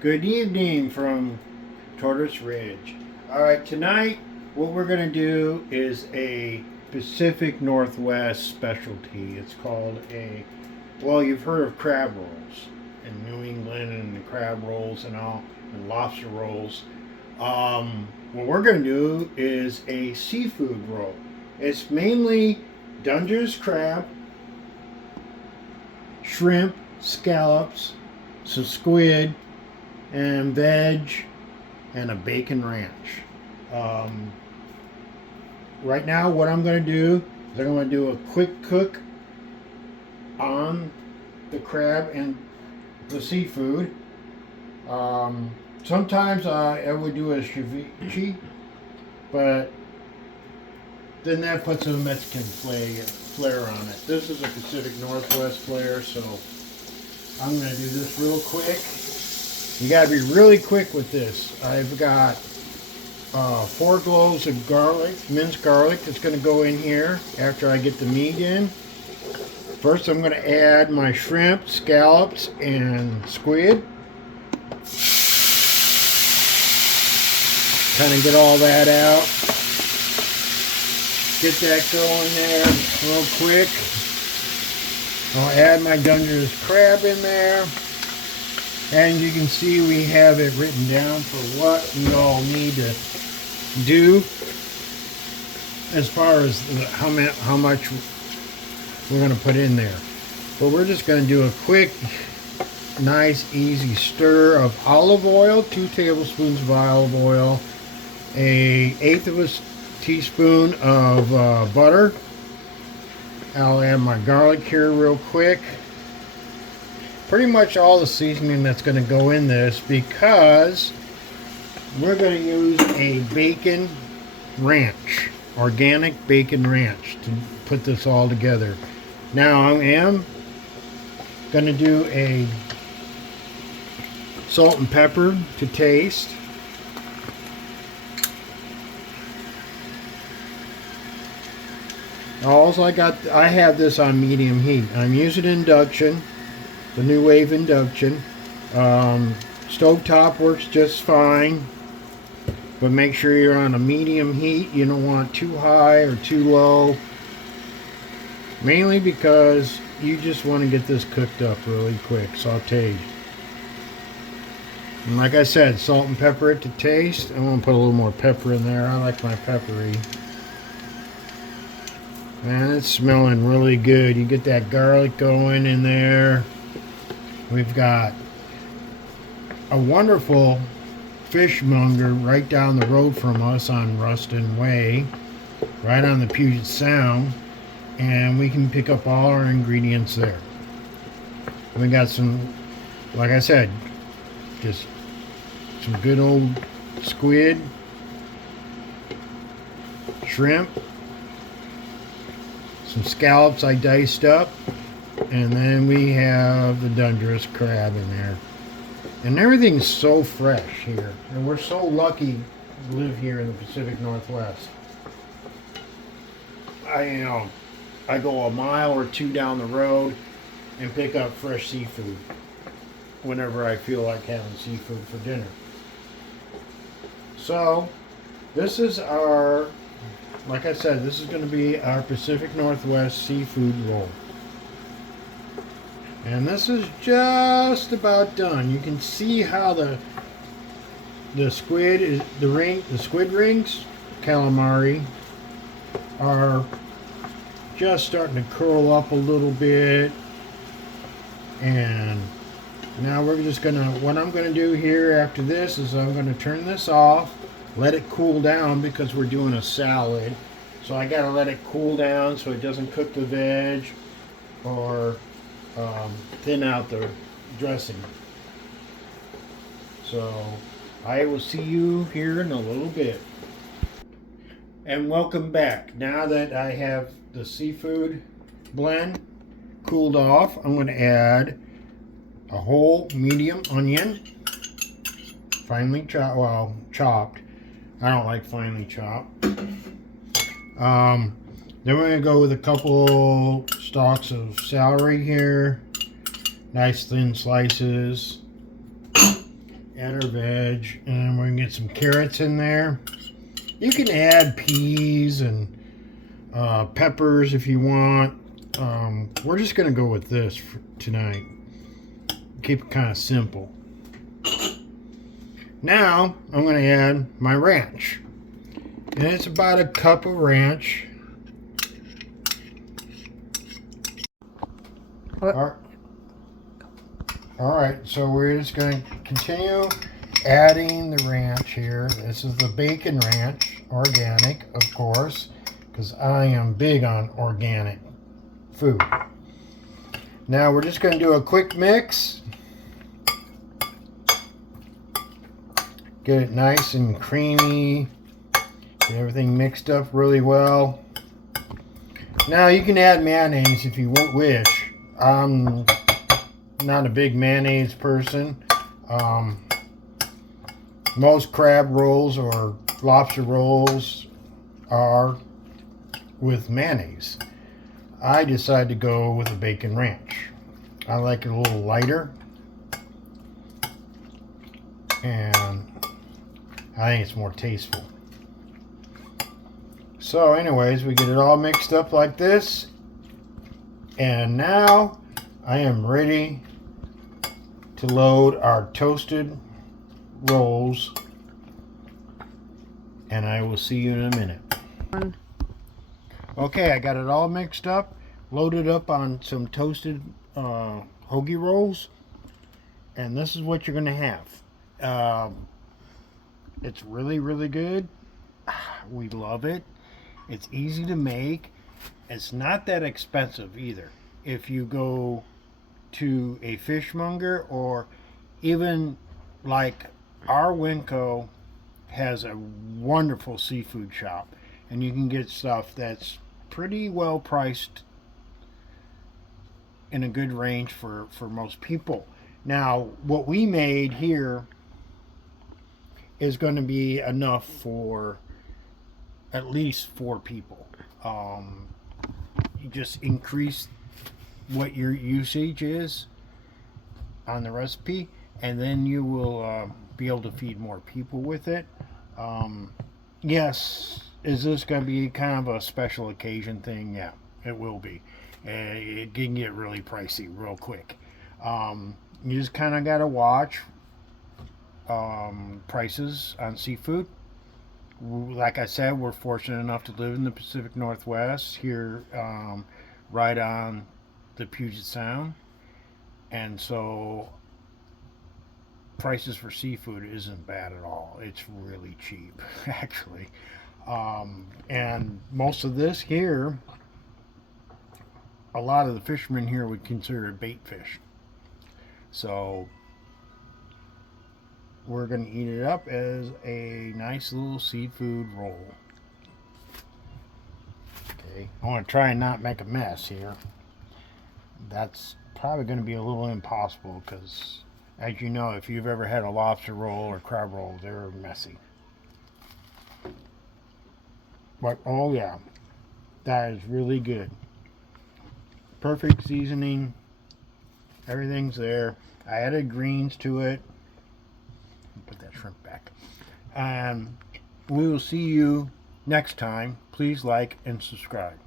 Good evening from Tortoise Ridge. All right, tonight what we're going to do is a Pacific Northwest specialty. It's called well, you've heard of crab rolls in New England and the crab rolls and all, and lobster rolls. What we're going to do is a seafood roll. It's mainly Dungeness crab, shrimp, scallops, some squid, and veg, and a bacon ranch. Right now, what I'm going to do is I'm going to do a quick cook on the crab and the seafood. Sometimes I would do a ceviche, but then that puts a Mexican flair on it. This is a Pacific Northwest flair, so I'm going to do this real quick. You got to be really quick with this. I've got 4 cloves of garlic, minced garlic, that's going to go in here after I get the meat in. First, I'm going to add my shrimp, scallops, and squid. Kind of get all that out. Get that going there real quick. I'll add my Dungeness crab in there. And you can see we have it written down for what we all need to do as far as how much we're going to put in there. But we're just going to do a quick, nice, easy stir of olive oil, 2 tablespoons of olive oil, an 1/8 of a teaspoon of butter. I'll add my garlic here real quick. Pretty much all the seasoning that's going to go in this, because we're going to use a bacon ranch, organic bacon ranch, to put this all together. Now I am going to do a salt and pepper to taste. I have this on medium heat. I'm using induction, the New Wave induction. Stovetop works just fine, but make sure you're on a medium heat. You don't want too high or too low, mainly because you just want to get this cooked up really quick, sauteed. And like I said, salt and pepper it to taste. I want to put a little more pepper in there. I like my peppery. Man, it's smelling really good. You get that garlic going in there. We've got a wonderful fishmonger right down the road from us on Ruston Way, right on the Puget Sound, and we can pick up all our ingredients there. We got some, like I said, just some good old squid, shrimp, some scallops I diced up, and then we have the Dungeness crab in there. And everything's so fresh here, and we're so lucky to live here in the Pacific Northwest. I go a mile or 2 down the road and pick up fresh seafood whenever I feel like having seafood for dinner. So this is our, like I said, this is going to be our Pacific Northwest seafood roll. And this is just about done. You can see how the squid is, the squid rings, calamari, are just starting to curl up a little bit. And now we're just gonna, what I'm gonna do here after this is I'm gonna turn this off, let it cool down, because we're doing a salad. So I gotta let it cool down so it doesn't cook the veg or thin out the dressing. So I will see you here in a little bit. And welcome back. Now that I have the seafood blend cooled off, I'm going to add a whole medium onion, finely chopped. I don't like finely chopped. Then we're going to go with a couple stalks of celery here, nice thin slices, Add our veg, and we're gonna get some carrots in there. You can add peas and peppers if you want. We're just gonna go with this for tonight. Keep it kind of simple. Now I'm gonna add my ranch, and it's about a cup of ranch. All right, so we're just going to continue adding the ranch here. This is the bacon ranch, organic, of course, because I am big on organic food. Now we're just going to do a quick mix. Get it nice and creamy. Get everything mixed up really well. Now you can add mayonnaise if you wish. I'm not a big mayonnaise person. Most crab rolls or lobster rolls are with mayonnaise. I decided to go with a bacon ranch. I like it a little lighter, and I think it's more tasteful. So anyways, we get it all mixed up like this. And now I am ready to load our toasted rolls, and I will see you in a minute. Okay, I got it all mixed up, loaded up on some toasted hoagie rolls, and this is what you're gonna have. It's really, really good. We love it. It's easy to make. It's not that expensive either. If you go to a fishmonger, or even like our Winco has a wonderful seafood shop, and you can get stuff that's pretty well priced in a good range for most people. Now, what we made here is going to be enough for at least 4 people. You just increase what your usage is on the recipe, and then you will be able to feed more people with it. Yes, is this going to be kind of a special occasion thing? Yeah, it will be. It can get really pricey real quick. You just kind of got to watch prices on seafood. Like I said, we're fortunate enough to live in the Pacific Northwest here, right on the Puget Sound, and so prices for seafood isn't bad at all. It's really cheap, actually. And most of this here, a lot of the fishermen here would consider it bait fish. So we're going to eat it up as a nice little seafood roll. Okay, I want to try and not make a mess here. That's probably going to be a little impossible because, as you know, if you've ever had a lobster roll or crab roll, they're messy. But oh yeah, that is really good. Perfect seasoning. Everything's there. I added greens to it. Put that shrimp back. We will see you next time. Please like and subscribe.